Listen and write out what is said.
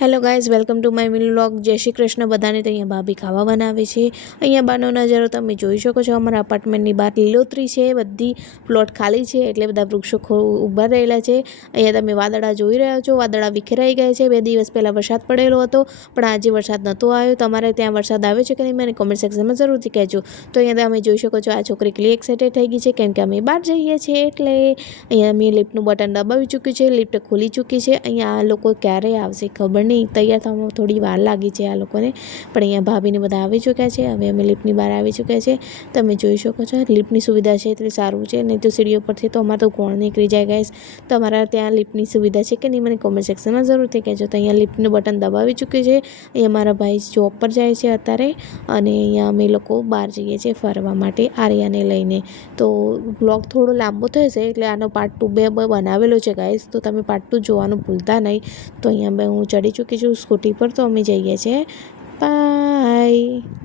Hello guys, welcome to my mini vlog. જય શ્રી કૃષ્ણ બધાને। તો અહીંયા ભાભી ખાવા બનાવે છે। અહીંયા બહારનો નજારો તમે જોઈ શકો છો। અમારા અપાર્ટમેન્ટની બહાર લીલોતરી છે, બધી પ્લોટ ખાલી છે, એટલે બધા વૃક્ષો ઊભા રહેલા છે। અહીંયા તમે વાદળા જોઈ રહ્યા છો, વાદળા વિખેરાઈ ગયા છે। 2 દિવસ પહેલાં વરસાદ પડેલો હતો, પણ આજે વરસાદ નહોતો આવ્યો। તમારે ત્યાં વરસાદ આવે છે કે નહીં મને કોમેન્ટ સેક્શનમાં જરૂરથી કહેજો। તો અહીંયા તમે જોઈ શકો છો, આ છોકરી કેટલી એક્સાઇટેડ થઈ ગઈ છે, કેમ કે અમે બહાર જઈએ છીએ એટલે। અહીંયા મેં લિફ્ટનું બટન દબાવી ચૂક્યું છે, લિફ્ટ ખુલી ચૂકી છે। અહીંયા આ લોકો ક્યારે આવશે ખબર નહીં, તૈયાર થવામાં થોડી વાર લાગી છે આ લોકોને, પણ અહીંયા ભાભીને બધા આવી ચૂક્યા છે। હવે અમે લિફ્ટની બહાર આવી ચૂક્યા છે, તમે જોઈ શકો છો। લિફ્ટની સુવિધા છે એટલે સારું છે, નહીં તો સીડીઓ પરથી તો અમારે તો કોણ નીકળી જાય ગાઈસ। તમારા ત્યાં લિફ્ટની સુવિધા છે કે નહીં મને કોમેન્ટ સેક્શનમાં જરૂરથી કહેજો। તો અહીંયા લિફ્ટનું બટન દબાવી ચૂક્યું છે। અહીંયા મારા ભાઈ જોબ પર જાય છે અત્યારે, અને અહીંયા અમે લોકો બહાર જઈએ છીએ ફરવા માટે આર્યાને લઈને। તો વ્લોગ થોડો લાંબો થશે એટલે આનો પાર્ટ 2 બનાવેલો છે ગાઈસ, તો તમે પાર્ટ 2 જોવાનું ભૂલતા નહીં। તો અહીંયા હું ચડી ચૂકી છું સ્કૂટી પર, તો અમે જઈએ છીએ। બાય।